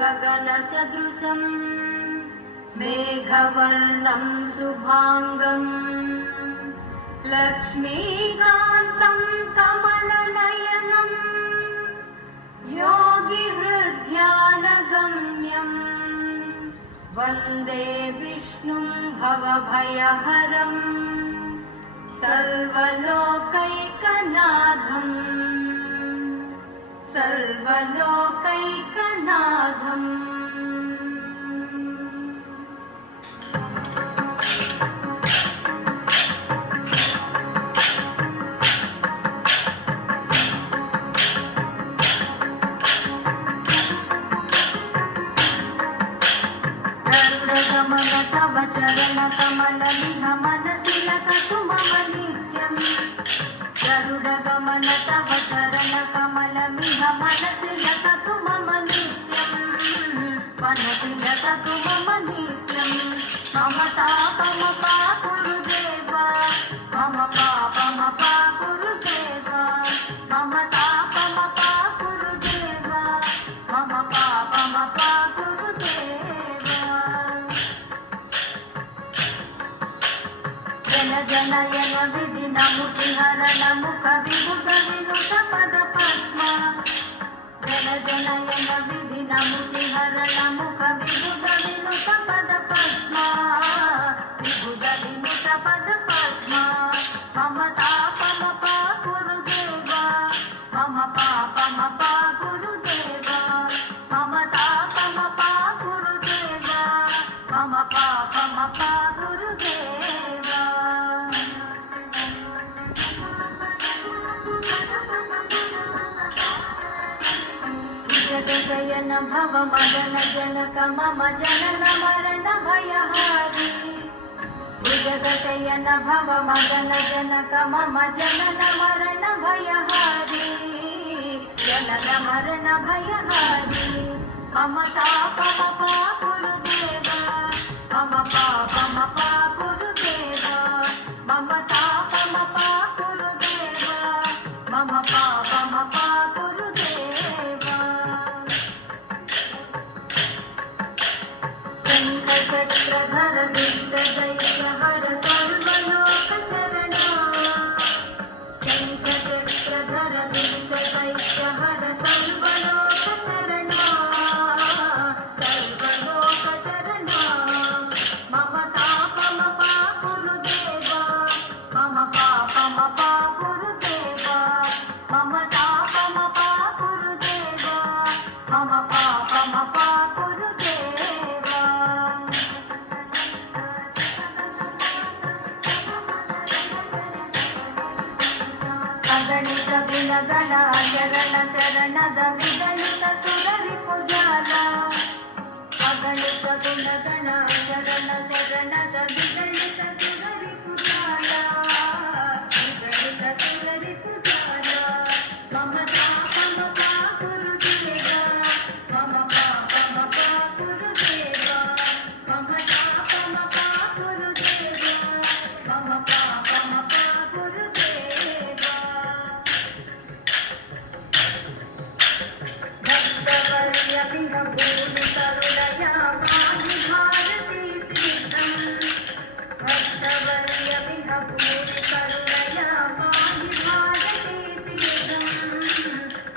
गगनसदृशं मेघवर्णं शुभांगं लक्ष्मीकान्तं कमलनयनं योगिहृद्यानगम्यं वन्दे विष्णुं भवभयहरं सर्वलोकैकनाथम् सर्वलोकैकनाथम्। गरुडगमन तव चरणकमलमिह मनसि लसतु मम नित्यम्। गरुडगमन तव चरणकमलमिह मनसि लसतु मम नित्यम्। मनसि लसतु मम नित्यम्। मम तापमपा गुरुदेव मम पापमपा गुरुदेव मम तापमपा गुरुदेव मम पापमपा गुरुदेव। जन जनयन विधिन मुखिहरण मुख विबुध विनुत पद पद्म। जन जनयन विधिन मुखिहरण मुख विबुध विनुत पद पद्म। विबुध विनुत पद पद्म। मम तापमपा गुरुदेव मम पापमपा गुरुदेव मम तापमपा गुरुदेव मम पापमपा गुरुदेव। जगशयन भव मदन जनक मम जनन मरण भयहारी। भुजगशयन भव मदन जनक मम जनन मरण भयहारी। जनन मरण भयहारी। मम तापमपा गुरुदेव मम पापमपा गुरुदेव मम तापमपा गुरुदेव मम पापमपा गुरुदेव। शङ्खचक्रधर दुष्टदैत्यहर सर्वलोकशरणा। शङ्खचक्रधर दुष्टदैत्यहर सर्वलोकशरणा सर्वलोकशरणा। मम तापमपा गुरुदेव मम पापमपा गुरुदेव मम तापमपा गुरुदेव मम पापमपा गुरुदेव। अगणित गुणगण चरण शरणद विगलित सुररिपुजाಲ। अगणित गुणगण चरण शरणद विगलित सुररिपुजाಲ। विगलित सुररिपुजाಲ। मम तापमपा गुरुदेव मम पापमपा गुरुदेव मम तापमपा गुरुदेव मम पापमपा गुरुदेव। भक्तवर्यमिह भूमि करुणया पाहि भारती तीर्थम्। भक्तवर्यमिह भूमि करुणया पाहि भारती तीर्थम्।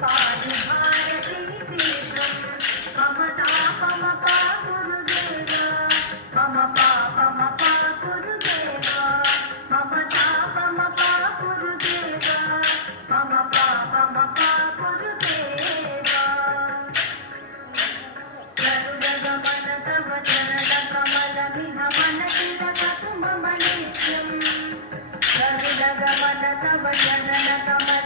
पाहि भारती तीर्थम्। मम तापमपा गुरुदेव मम पापमपा गुरुदेव मम तापमपा गुरुदेव मम पापमपा गुरुदेव। गरुडगमन तव चरणकमलमिह मनसि लसतु मम नित्यम्। गरुडगमन तव चरणकमल